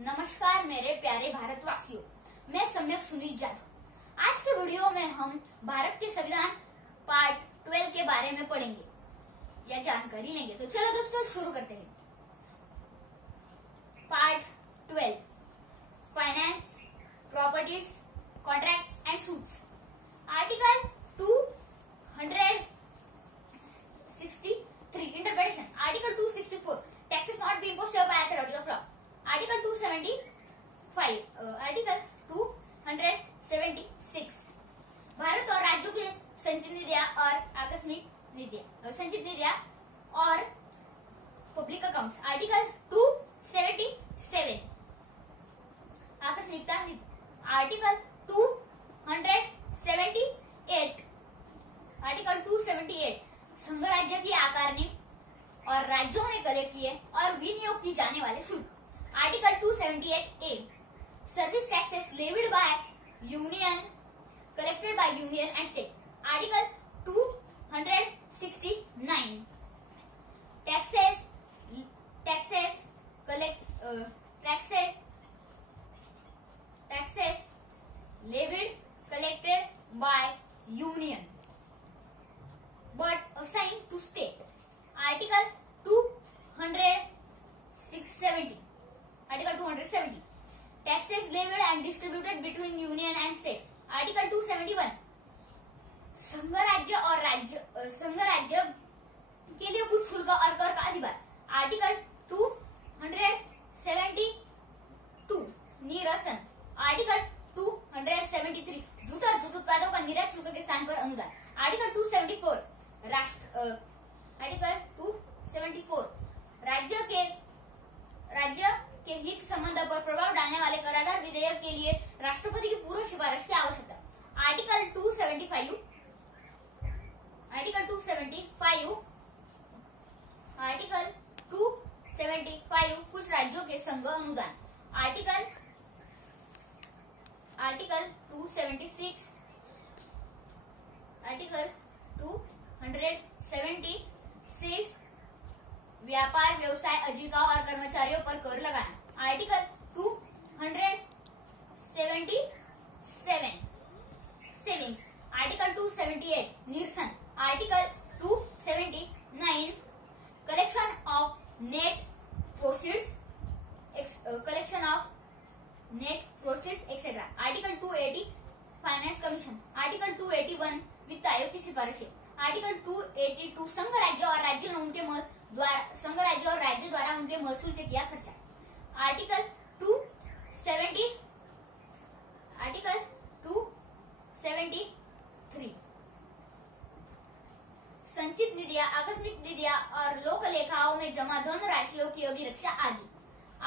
नमस्कार मेरे प्यारे भारतवासियों, मैं सम्यक सुनील जाधव। आज के वीडियो में हम भारत के संविधान पार्ट 12 के बारे में पढ़ेंगे या जानकारी लेंगे। तो चलो दोस्तों शुरू करते हैं। Part 12 finance, properties, contracts and suits. Article 263 interpretation. Article 264 taxes not be imposed by authority of law. Article 275 article 276 Bharat और राज्यों के संचित निधियां और आकस्मिक निधियां, संचित निधियां और पब्लिक अकाउंट्स। आर्टिकल 277 आकस्मिकता निधि। आर्टिकल 278 संघ राज्य की आकारणी और राज्यों ने कलेक्ट किए और विनियोग की जाने वाले शुल्क। Article 278A service taxes levied by union collected by union and state. Article 269 taxes levied collected by union but assigned to state. Article 270 taxes levied and distributed between union and state. Article 271 संघ राज्य के लिए कुछ शुल्क और कर का अधिकार। आर्टिकल 272 निरसन। आर्टिकल 273 जूट और जूट उत्पादों का निर्यात शुल्क के स्थान पर अनुदान। आर्टिकल 274 आर्टिकल 274 राज्य के हित संबंध पर प्रभाव डालने वाले कराधान विधेयक के लिए राष्ट्रपति की पूर्व सिफारिश की आवश्यकता। आर्टिकल 275 कुछ राज्यों के संघ अनुदान। आर्टिकल 276 व्यापार, व्यवसाय, आजीविका और कर्मचारियों पर कर लगाना। Article 277 savings. आर्टिकल 278 निरसन। Article 279 collection of net proceeds etcetera. Article 280 finance commission. Article 281 वित्त आयोग की सिफारिशें। आर्टिकल 282 संघ राज्य और राज्य द्वारा उनके महसूल से किया खर्चा। आर्टिकल 273 संचित निधियां, आकस्मिक निधियां और लोक लेखाओं में जमा धन राशियों की अभिरक्षा आदि।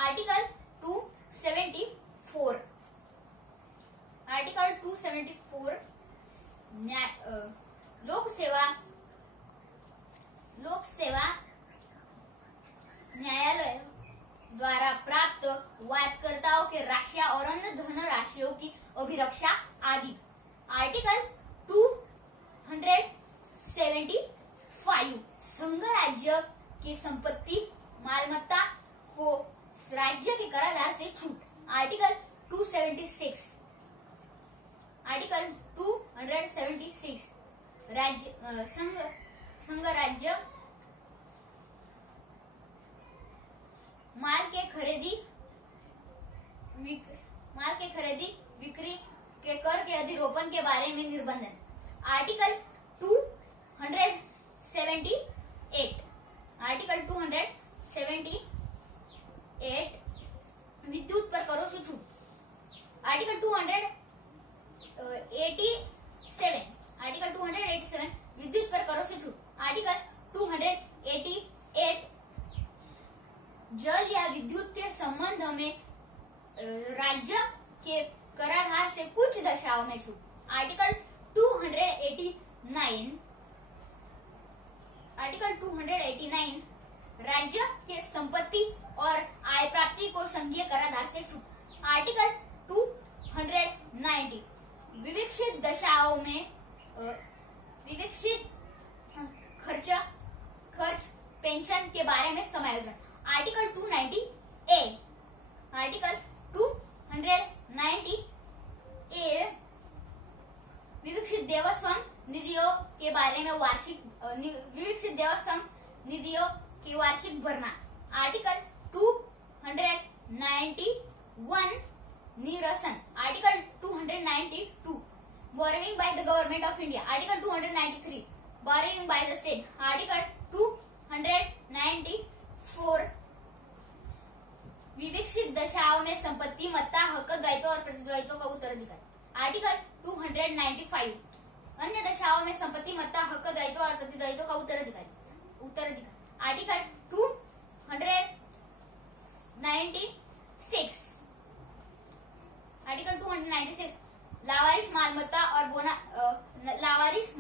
आर्टिकल 274 लोक सेवा न्यायालय द्वारा प्राप्त वादकर्ताओं के राशियां और अन्य धन राशियों की अभिरक्षा आदि। आर्टिकल 275 संघ राज्य की संपत्ति मालमत्ता को राज्य के कराधान से छूट। आर्टिकल 276 संघ राज्य माल के खरीदी बिक्री के कर के अधिरोपण के बारे में निर्बंधन। आर्टिकल 278 विद्युत पर करों से छूट। आर्टिकल 287 विद्युत पर करों से छूट। आर्टिकल 288 जल या विद्युत के संबंध में राज्य के कराधान से कुछ दशाओं में छूट। आर्टिकल 289 राज्य के संपत्ति और आय प्राप्ति को संघीय कराधान से छूट। आर्टिकल 290 विवक्षित दशाओं में विवक्षित खर्च पेंशन के बारे में समायोजन। आर्टिकल 290A आर्टिकल 290 ए विकसित देवस्थान निधियों के बारे में विकसित देवस्थान निधियों की वार्षिक भरना। आर्टिकल 291 निरसन। Article 292 borrowing by the government of India. Article 293 borrowing by the state. Article 294 विकसित दशाओं में संपत्ति मत्ता हक दायित्व और प्रतिदायित्व का उत्तराधिकार। आर्टिकल 295 अन्य दशाओं में संपत्ति मत्ता हक दायित्व और प्रतिदायित्व का उत्तराधिकार। आर्टिकल 296 आर्टिकल 296 लावारिश मालमत्ता और लावारिश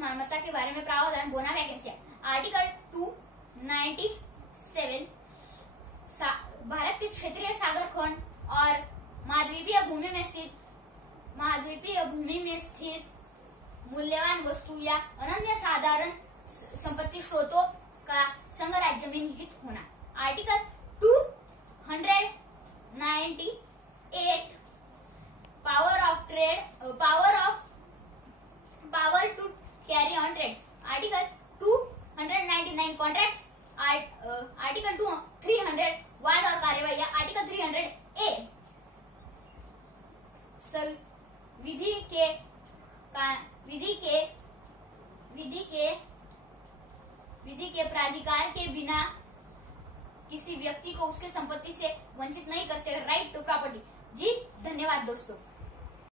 मालमत्ता के बारे में प्रावधान बोना वैकेंसी। आर्टिकल 297 भारत के क्षेत्रीय सागर खंड और महाद्वीपीय भूमि में स्थित मूल्यवान वस्तु या अनन्य साधारण संपत्ति स्रोतों का संघ राज्य में निहित होना। Article 298 power to carry on trade. Article 299 contracts. Article 300 वाद और कार्यवाही। आर्टिकल 300 ए विधि के प्राधिकार के बिना किसी व्यक्ति को उसके संपत्ति से वंचित नहीं कर सकते। Right to property. जी धन्यवाद दोस्तों।